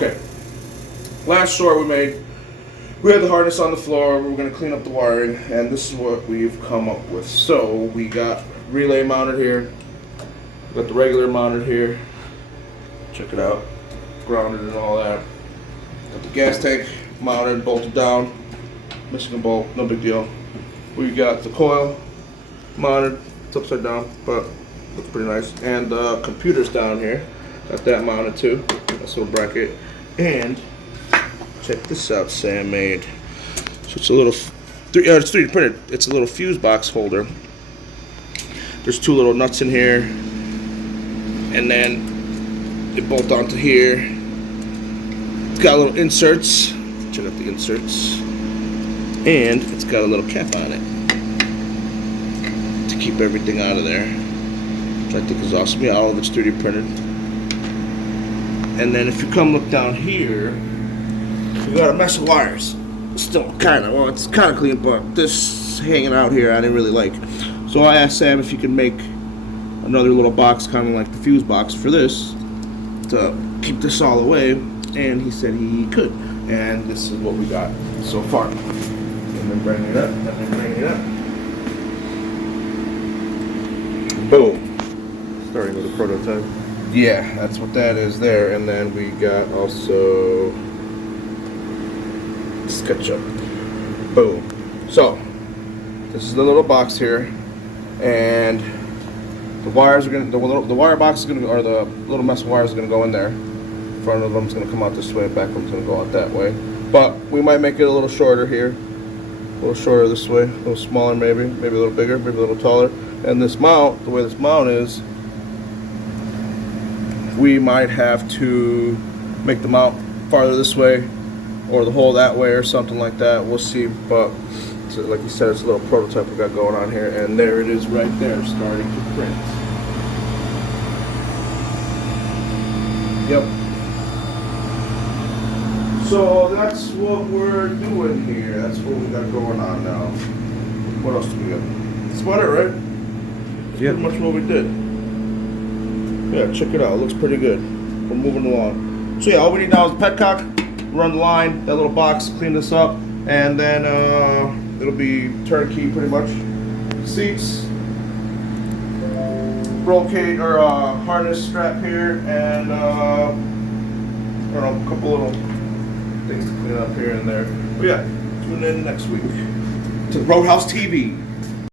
Okay, last short we made. We had the harness on the floor. We were going to clean up the wiring, and this is what we've come up with. So we got relay mounted here. We got the regular mounted here. Check it out, grounded and all that. Got the gas tank mounted, bolted down. Missing a bolt, no big deal. We got the coil mounted. It's upside down, but looks pretty nice. And the computer's down here. Got that mounted too. Nice little bracket. And check this out, Sam made. So it's a little, it's 3D printed. It's a little fuse box holder. There's two little nuts in here, and then it bolt onto here. It's got little inserts. Check out the inserts, and it's got a little cap on it to keep everything out of there, which I think is awesome. Yeah, all of it's 3D printed. And then if you come look down here, we got a mess of wires. Still kind of, well, it's kind of clean, but this hanging out here I didn't really like. So I asked Sam if he could make another little box, kind of like the fuse box for this, to keep this all away, and he said he could. And this is what we got so far. And then bring it up, and then bring it up. Boom. Starting with a prototype. Yeah, that's what that is there. And then we got also SketchUp. Boom. So this is the little box here, and the wires are gonna, the wire box is gonna, or the little mess of wires is gonna go in there. Front of them's gonna come out this way, back of them's gonna go out that way. But we might make it a little shorter here, a little shorter this way, a little smaller maybe a little bigger, maybe a little taller. And this mount, the way this mount is, we might have to make the mount farther this way, or the hole that way, or something like that. We'll see. But so like you said, it's a little prototype we got going on here, and there it is right there, starting to print. Yep. So that's what we're doing here. That's what we got going on now. What else do we got? That's about it, right? That's pretty much what we did. Yeah, check it out. It looks pretty good. We're moving along. So yeah, all we need now is a petcock, run the line, that little box, clean this up, and then it'll be turnkey pretty much. Seats, roll cage or harness strap here, and I don't know, a couple little things to clean up here and there. But yeah, tune in next week to Roadhouse TV.